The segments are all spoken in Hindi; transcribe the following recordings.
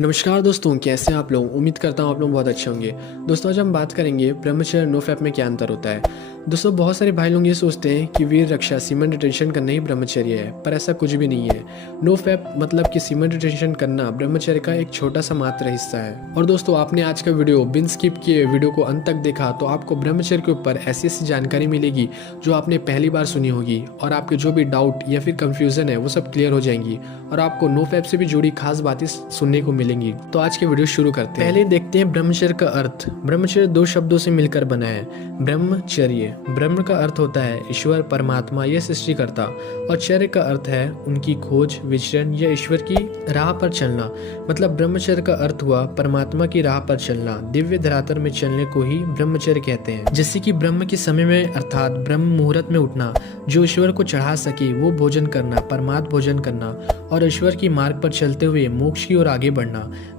नमस्कार दोस्तों, कैसे हैं आप लोग। उम्मीद करता हूँ आप लोग बहुत अच्छे होंगे। दोस्तों आज हम बात करेंगे ब्रह्मचर्य नो फैप में क्या अंतर होता है। दोस्तों बहुत सारे भाई लोग ये सोचते हैं कि वीर रक्षा सीमन रिटेंशन करना ही ब्रह्मचर्य है, पर ऐसा कुछ भी नहीं है। नो फैप मतलब कि सीमन रिटेंशन करना ब्रह्मचर्य का एक छोटा सा मात्र हिस्सा है। और दोस्तों आपने आज का वीडियो बिन स्किप किए वीडियो को अंत तक देखा तो आपको ब्रह्मचर्य के ऊपर ऐसी ऐसी जानकारी मिलेगी जो आपने पहली बार सुनी होगी, और आपके जो भी डाउट या फिर कंफ्यूजन है वो सब क्लियर हो जाएंगी, और आपको नो फैप से भी जुड़ी खास बातें सुनने को मिलेंगी। तो आज के वीडियो शुरू करते हैं। पहले देखते हैं ब्रह्मचर्य का अर्थ। ब्रह्मचर्य दो शब्दों से मिलकर बना है। ब्रह्मचर्य, ब्रह्म का अर्थ होता है ईश्वर, परमात्मा या सृष्टिकर्ता, और चर्य का अर्थ है उनकी खोज, विचरण या ईश्वर की राह पर चलना। मतलब ब्रह्मचर्य का अर्थ हुआ परमात्मा की राह पर चलना, दिव्य धरातल में चलने को ही ब्रह्मचर्य कहते हैं। जैसे कि ब्रह्म के समय में अर्थात ब्रह्म मुहूर्त में उठना, जो ईश्वर को चढ़ा सके वो भोजन करना, परमात्म भोजन करना, और ईश्वर की मार्ग पर चलते हुए मोक्ष की ओर आगे बढ़ना।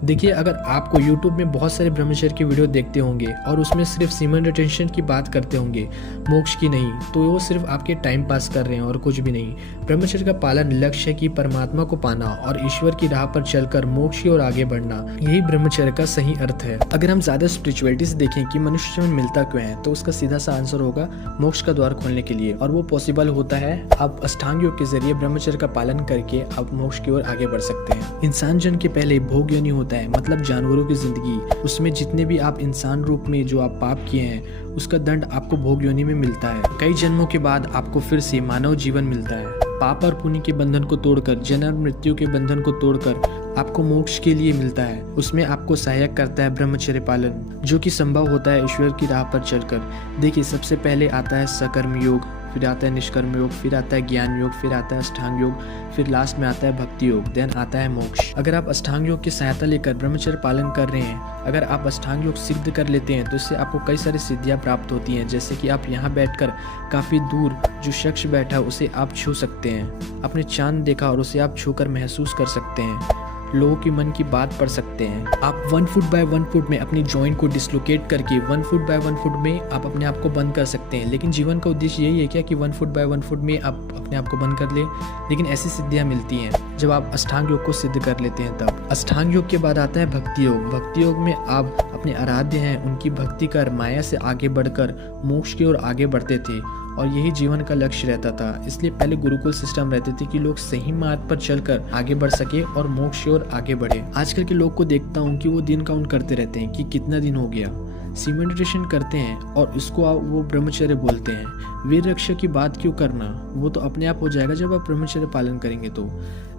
देखिए, अगर आपको YouTube में बहुत सारे ब्रह्मचर्य की वीडियो देखते होंगे और उसमें सिर्फ सीमन रिटेंशन की बात करते होंगे, मोक्ष की नहीं, तो वो सिर्फ आपके टाइम पास कर रहे हैं और कुछ भी नहीं। ब्रह्मचर्य का पालन लक्ष्य है कि परमात्मा को पाना और ईश्वर की राह पर चलकर मोक्ष की ओर आगे बढ़ना, यही ब्रह्मचर्य का सही अर्थ है। अगर हम ज्यादा स्पिरिचुअलिटी से देखें कि मनुष्य में मिलता क्यों है, तो उसका सीधा सा आंसर होगा मोक्ष का द्वार खोलने के लिए, और वो पॉसिबल होता है आप अष्टांग योग के जरिए ब्रह्मचर्य का पालन करके आप मोक्ष की ओर आगे बढ़ सकते हैं। इंसान जन्म के पहले भोग योनि होता है, मतलब जानवरों की जिंदगी। उसमें जितने भी आप इंसान रूप में जो आप पाप किए हैं उसका दंड आपको भोग योनि में मिलता है। कई जन्मों के बाद आपको फिर से मानव जीवन मिलता है। पाप और पुण्य के बंधन को तोड़कर, जन्म मृत्यु के बंधन को तोड़कर आपको मोक्ष के लिए मिलता है। उसमें आपको सहायक करता है ब्रह्मचर्य पालन, जो कि संभव होता है ईश्वर की राह पर चलकर। देखिए, सबसे पहले आता है सकर्म योग, फिर आता है निष्कर्म योग, फिर आता है ज्ञान योग, फिर आता है अष्टांग योग, फिर लास्ट में आता है भक्ति योग, देन आता है मोक्ष। अगर आप अष्टांग योग की सहायता लेकर ब्रह्मचर्य पालन कर रहे हैं, अगर आप अष्टांग योग सिद्ध कर लेते हैं तो इससे आपको कई सारी सिद्धियां प्राप्त होती हैं। जैसे कि आप यहाँ बैठकर काफी दूर जो शख्स बैठा उसे आप छू सकते हैं, आपने चांद देखा और उसे आप छूकर महसूस कर सकते हैं, लोगों की मन की बात पढ़ सकते हैं। आप 1 फुट बाय 1 फुट में अपनी जॉइंट को डिस्लोकेट करके 1 फुट बाय 1 फुट में आप अपने आप को बंद कर सकते हैं। लेकिन जीवन का उद्देश्य यही है क्या कि 1 फुट बाय 1 फुट में आप अपने आप को बंद कर ले? लेकिन ऐसी सिद्धियां मिलती हैं जब आप अष्टांग योग को सिद्ध कर लेते हैं। तब अष्टांग योग के बाद आता है भक्ति योग। भक्ति योग में आप अपने आराध्य हैं उनकी भक्ति कर माया से आगे बढ़कर मोक्ष की ओर आगे बढ़ते थे, और यही जीवन का लक्ष्य रहता था। इसलिए पहले गुरुकुल सिस्टम रहते थे कि लोग सही मार्ग पर चलकर आगे बढ़ सके और मोक्ष की ओर आगे बढ़े। आजकल के लोग को देखता हूँ कि वो दिन काउंट करते रहते हैं कि कितना दिन हो गया, सीमन रिटेंशन करते हैं और इसको वो ब्रह्मचर्य बोलते हैं। वीर रक्षा की बात क्यों करना, वो तो अपने आप हो जाएगा जब आप ब्रह्मचर्य पालन करेंगे। तो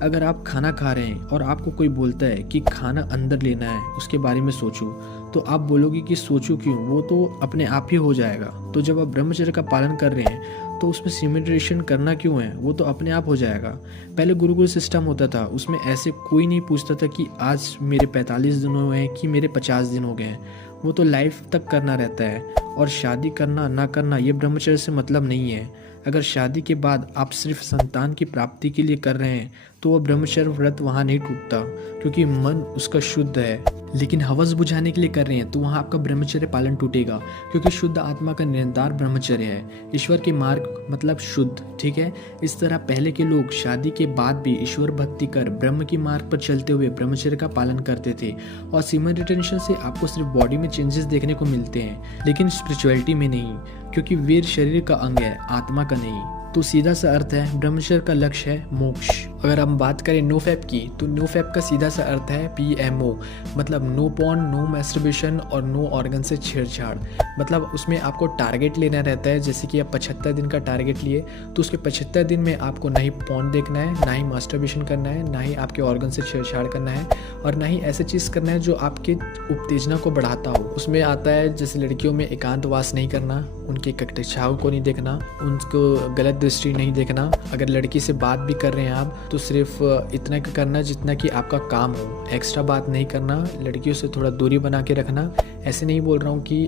अगर आप खाना खा रहे हैं और आपको कोई बोलता है कि खाना अंदर लेना है, उसके बारे में सोचो, तो आप बोलोगे कि सोचो क्यों, वो तो अपने आप ही हो जाएगा। तो जब आप ब्रह्मचर्य का पालन कर रहे हैं तो उसमें सीमन रिटेंशन करना क्यों है, वो तो अपने आप हो जाएगा। पहले गुरुकुल सिस्टम होता था, उसमें ऐसे कोई नहीं पूछता था कि आज मेरे 45 दिन हुए हैं कि मेरे 50 दिन हो गए हैं। वो तो लाइफ तक करना रहता है। और शादी करना ना करना ये ब्रह्मचर्य से मतलब नहीं है। अगर शादी के बाद आप सिर्फ संतान की प्राप्ति के लिए कर रहे हैं तो वो ब्रह्मचर्य व्रत वहाँ नहीं टूटता, क्योंकि मन उसका शुद्ध है। लेकिन हवस बुझाने के लिए कर रहे हैं तो वहाँ आपका ब्रह्मचर्य पालन टूटेगा, क्योंकि शुद्ध आत्मा का निरंतर ब्रह्मचर्य है। ईश्वर के मार्ग मतलब शुद्ध, ठीक है। इस तरह पहले के लोग शादी के बाद भी ईश्वर भक्ति कर ब्रह्म की मार्ग पर चलते हुए ब्रह्मचर्य का पालन करते थे। और सीमन रिटेंशन से आपको सिर्फ बॉडी में चेंजेस देखने को मिलते हैं, लेकिन स्पिरिचुअलिटी में नहीं, क्योंकि वीर शरीर का अंग है, आत्मा का नहीं। तो सीधा सा अर्थ है ब्रह्मचर्य का लक्ष्य है मोक्ष। अगर हम बात करें नो फैप की, तो नो फैप का सीधा सा अर्थ है PMO, मतलब नो पॉर्न, नो मैस्टरबेशन और नो ऑर्गन से छेड़छाड़। मतलब उसमें आपको टारगेट लेना रहता है। जैसे कि आप 75 दिन का टारगेट लिए तो उसके 75 दिन में आपको ना ही पॉर्न देखना है, ना ही मास्टरबेशन करना है, ना ही आपके ऑर्गन से छेड़छाड़ करना है, और ना ही ऐसे चीज़ करना है जो आपके उत्तेजना को बढ़ाता हो। उसमें आता है जैसे लड़कियों में एकांतवास नहीं करना, उनकी कक्षाओं को नहीं देखना, उनको गलत दृष्टि नहीं देखना। अगर लड़की से बात भी कर रहे हैं आप तो सिर्फ इतना करना जितना कि आपका काम हो, एक्स्ट्रा बात नहीं करना, लड़कियों से थोड़ा दूरी बना के रखना, ऐसे नहीं बोल रहा हूँ कि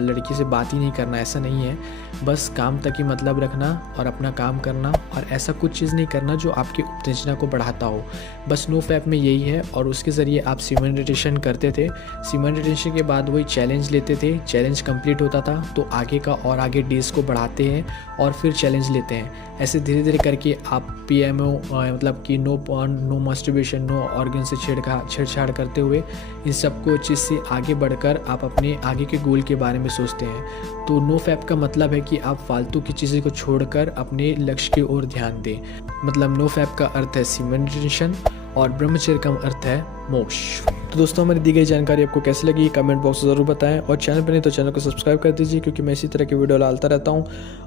लड़की से बात ही नहीं करना, ऐसा नहीं है। बस काम तक ही मतलब रखना और अपना काम करना, और ऐसा कुछ चीज़ नहीं करना जो आपकी उत्तेजना को बढ़ाता हो। बस नो फैप में यही है। और उसके ज़रिए आप सीमेंट रिटेंशन करते थे। सीमेंट रिटेंशन के बाद वही चैलेंज लेते थे, चैलेंज कंप्लीट होता था तो आगे का और आगे डेज़ को बढ़ाते हैं और फिर चैलेंज लेते हैं। ऐसे धीरे धीरे करके आप PMO मतलब कि no porn, no masturbation, no organ से छेड़छाड़ करते हुए इन सबको चीज़ से आगे बढ़कर आप अपने आगे के गोल के बारे में सोचते हैं। तो नो फैप का मतलब है कि आप फालतू की चीज़ें को छोड़कर अपने लक्ष्य की ओर ध्यान दें। मतलब नो फैप का अर्थ है सीमेंट रिटेंशन और ब्रह्मचर्य का अर्थ है मोक्ष। तो दोस्तों, हमारी दी गई जानकारी आपको कैसी लगी कमेंट बॉक्स में ज़रूर बताएं, और चैनल पर नहीं तो चैनल को सब्सक्राइब कर दीजिए, क्योंकि मैं इसी तरह की वीडियो डालता रहता हूं।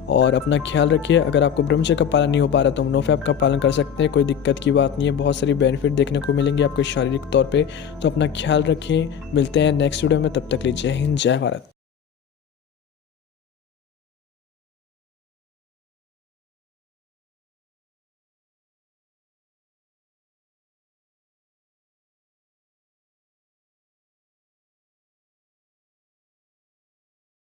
और अपना ख्याल रखिए। अगर आपको ब्रह्मचर्य का पालन नहीं हो पा रहा तो हम नो फैप का पालन कर सकते हैं, कोई दिक्कत की बात नहीं है। बहुत सारी बेनिफिट देखने को मिलेंगे आपको शारीरिक तौर पर। तो अपना ख्याल रखें, मिलते हैं नेक्स्ट वीडियो में, तब तक के लिए जय हिंद, जय भारत।